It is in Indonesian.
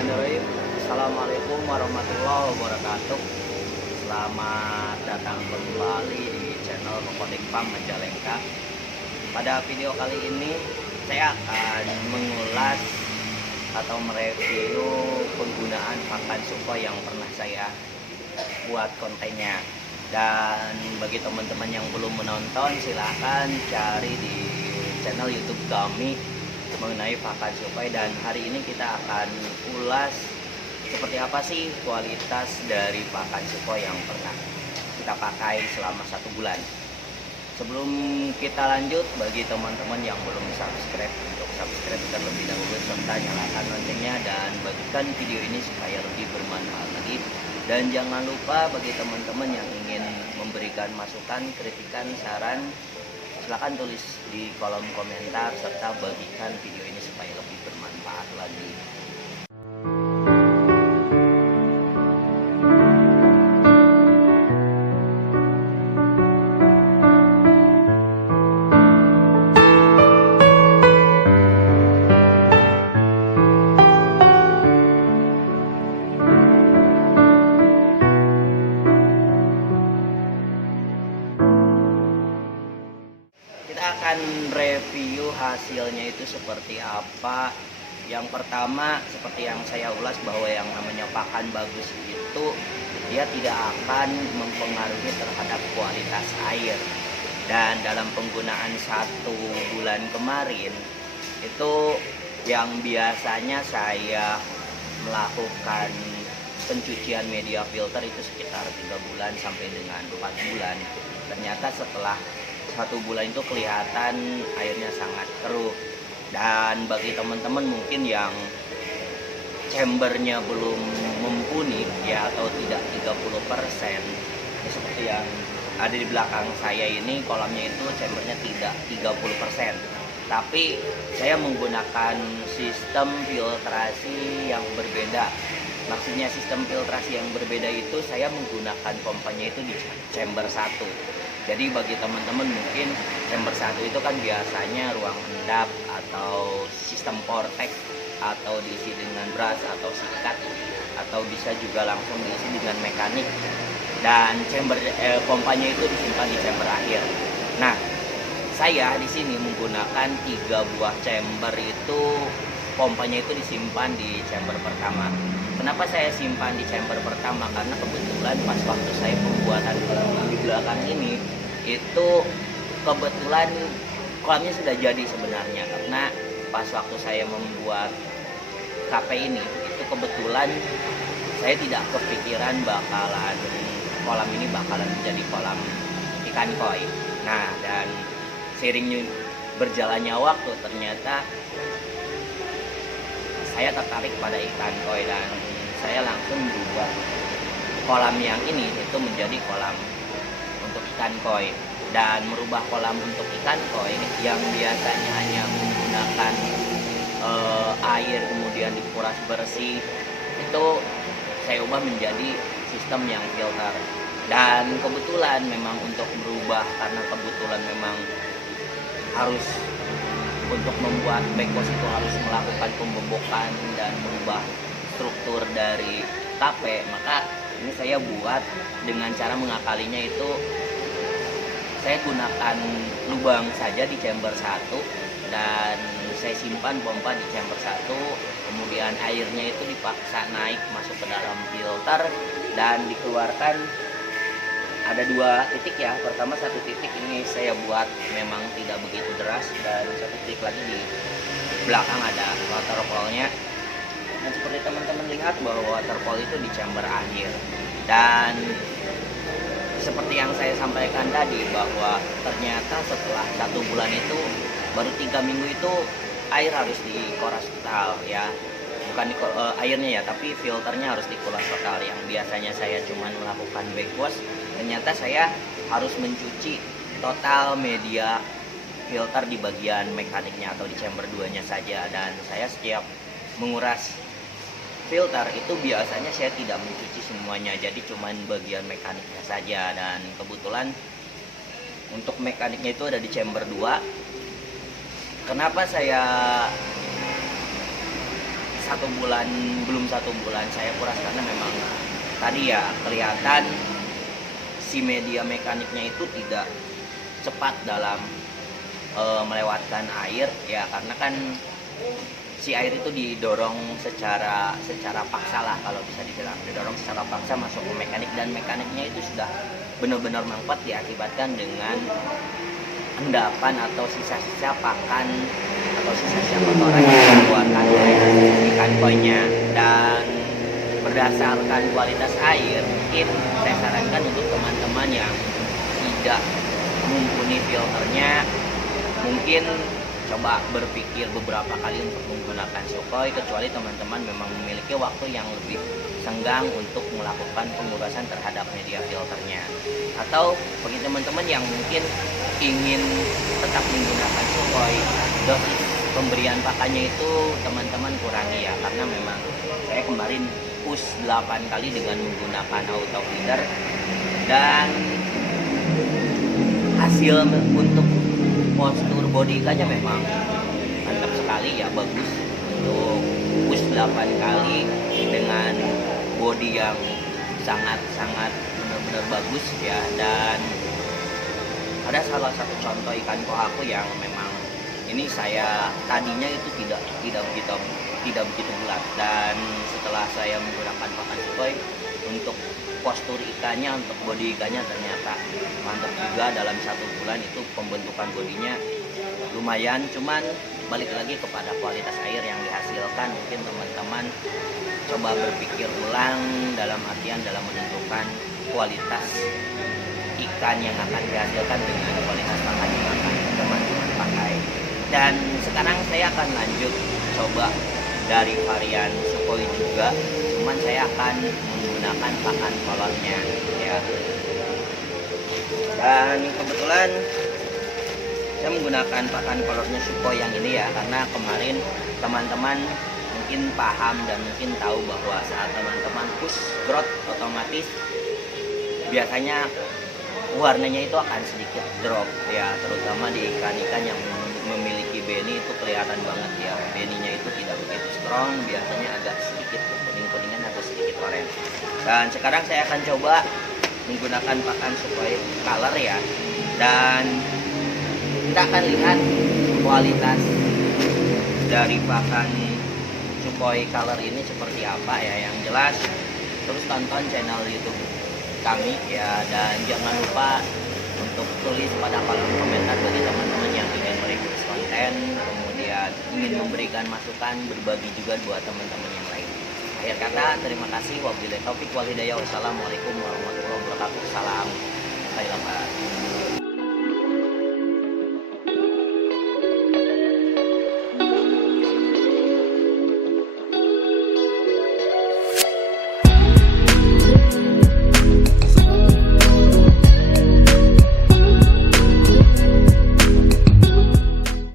Bismillahirrahmanirrahim. Assalamualaikum warahmatullahi wabarakatuh. Selamat datang kembali di channel Mengkodik Pam Majalengka. Pada video kali ini saya akan mengulas atau mereview penggunaan pakan sukhoi yang pernah saya buat kontennya. Dan bagi teman-teman yang belum menonton, silahkan cari di channel YouTube kami mengenai pakan sukhoi. Dan hari ini kita akan ulas seperti apa sih kualitas dari pakan sukhoi yang pernah kita pakai selama 1 bulan. Sebelum kita lanjut, bagi teman-teman yang belum subscribe, untuk subscribe terlebih dahulu serta nyalakan loncengnya dan bagikan video ini supaya lebih bermanfaat lagi. Dan jangan lupa bagi teman-teman yang ingin memberikan masukan, kritikan, saran, silahkan tulis di kolom komentar serta bagikan video ini supaya lebih bermanfaat lagi. Kita akan review hasilnya itu seperti apa. Yang pertama, seperti yang saya ulas, bahwa yang namanya pakan bagus itu dia tidak akan mempengaruhi terhadap kualitas air. Dan dalam penggunaan 1 bulan kemarin itu yang biasanya saya melakukan pencucian media filter itu sekitar 3 bulan sampai dengan 4 bulan. Ternyata setelah 1 bulan itu kelihatan airnya sangat keruh. Dan bagi teman-teman mungkin yang chambernya belum mumpuni ya, atau tidak 30%, ya seperti yang ada di belakang saya ini, kolamnya itu chambernya tidak 30%. Tapi saya menggunakan sistem filtrasi yang berbeda. Maksudnya sistem filtrasi yang berbeda itu saya menggunakan pompanya itu di chamber 1. Jadi bagi teman-teman mungkin chamber 1 itu kan biasanya ruang endap atau sistem vortex, atau diisi dengan brush atau sikat, atau bisa juga langsung diisi dengan mekanik. Dan pompanya itu disimpan di chamber akhir. Nah, saya di sini menggunakan 3 buah chamber itu, pompanya itu disimpan di chamber pertama. Kenapa saya simpan di chamber pertama? Karena kebetulan pas waktu saya pembuatan kolam di belakang ini, itu kebetulan kolamnya sudah jadi sebenarnya. Karena pas waktu saya membuat kafe ini, itu kebetulan saya tidak kepikiran bakalan kolam ini bakalan menjadi kolam ikan koi. Nah, dan seiring berjalannya waktu, ternyata saya tertarik pada ikan koi dan saya langsung berubah kolam yang ini itu menjadi kolam untuk ikan koi. Dan merubah kolam untuk ikan koi yang biasanya hanya menggunakan air kemudian dikuras bersih, itu saya ubah menjadi sistem yang filter. Dan kebetulan memang untuk berubah, karena kebetulan memang harus untuk membuat backwash itu harus melakukan pembobokan dan merubah struktur dari tape, maka ini saya buat dengan cara mengakalinya itu saya gunakan lubang saja di chamber 1 dan saya simpan pompa di chamber 1, kemudian airnya itu dipaksa naik masuk ke dalam filter dan dikeluarkan. Ada 2 titik ya. Pertama 1 titik ini saya buat memang tidak begitu deras, dan 1 titik lagi di belakang ada waterfallnya. Dan seperti teman-teman lihat bahwa waterfall itu di chamber akhir. Dan seperti yang saya sampaikan tadi, bahwa ternyata setelah 1 bulan itu, baru 3 minggu itu air harus dikuras total ya. Bukan airnya ya, tapi filternya harus dikuras total. Yang biasanya saya cuma melakukan backwash, ternyata saya harus mencuci total media filter di bagian mekaniknya atau di chamber 2-nya saja. Dan saya setiap menguras filter itu biasanya saya tidak mencuci semuanya, jadi cuman bagian mekaniknya saja. Dan kebetulan untuk mekaniknya itu ada di chamber 2. Kenapa saya belum 1 bulan saya kuras karena memang tadi ya kelihatan si media mekaniknya itu tidak cepat dalam melewatkan air ya, karena kan si air itu didorong secara paksa lah, kalau bisa dibilang didorong secara paksa masuk ke mekanik, dan mekaniknya itu sudah benar-benar mampet diakibatkan dengan endapan atau sisa-sisa pakan atau sisa-sisa kotoran yang dikeluarkan oleh ikan koinya. Dan berdasarkan kualitas air, mungkin saya sarankan untuk teman-teman yang tidak mumpuni filternya, mungkin coba berpikir beberapa kali untuk menggunakan Sukhoi, kecuali teman-teman memang memiliki waktu yang lebih senggang untuk melakukan pengurasan terhadap media filternya. Atau bagi teman-teman yang mungkin ingin tetap menggunakan Sukhoi, dosis pemberian pakannya itu teman-teman kurangi ya, karena memang saya kemarin push 8 kali dengan menggunakan auto feeder, dan hasil untuk postur body ikannya memang mantap sekali ya, bagus untuk push 8 kali dengan body yang sangat benar-benar bagus ya. Dan ada salah satu contoh ikan kohaku yang memang ini saya tadinya itu tidak begitu bulat, dan setelah saya menggunakan pakan Sukhoi untuk postur ikannya, untuk body ikannya ternyata mantap juga. Dalam 1 bulan itu pembentukan bodinya lumayan, cuman balik lagi kepada kualitas air yang dihasilkan. Mungkin teman-teman coba berpikir ulang dalam artian dalam menentukan kualitas ikan yang akan dihasilkan dengan kualitas pakan yang akan teman-teman pakai. Dan sekarang saya akan lanjut coba dari varian Sukhoi juga, cuman saya akan menggunakan pakan kolornya ya. Dan kebetulan saya menggunakan pakan kolornya Sukhoi yang ini ya, karena kemarin teman-teman mungkin paham dan mungkin tahu bahwa saat teman-teman push growth otomatis biasanya warnanya itu akan sedikit drop ya, terutama di ikan-ikan yang memiliki beni itu kelihatan banget ya, beninya itu tidak begitu strong, biasanya agak sedikit kuning-kuningan atau sedikit orange. Dan sekarang saya akan coba menggunakan pakan Sukhoi color ya, dan kita akan lihat kualitas dari pakan Sukhoi color ini seperti apa ya. Yang jelas terus tonton channel YouTube kami ya, dan jangan lupa untuk tulis pada kolom komentar bagi teman-teman yang ingin merequest konten, kemudian ingin memberikan masukan, berbagi juga buat teman-teman yang lain. Akhir kata, terima kasih. Wabillahi taufiq wal hidayah. Wassalamualaikum warahmatullahi wabarakatuh. Salam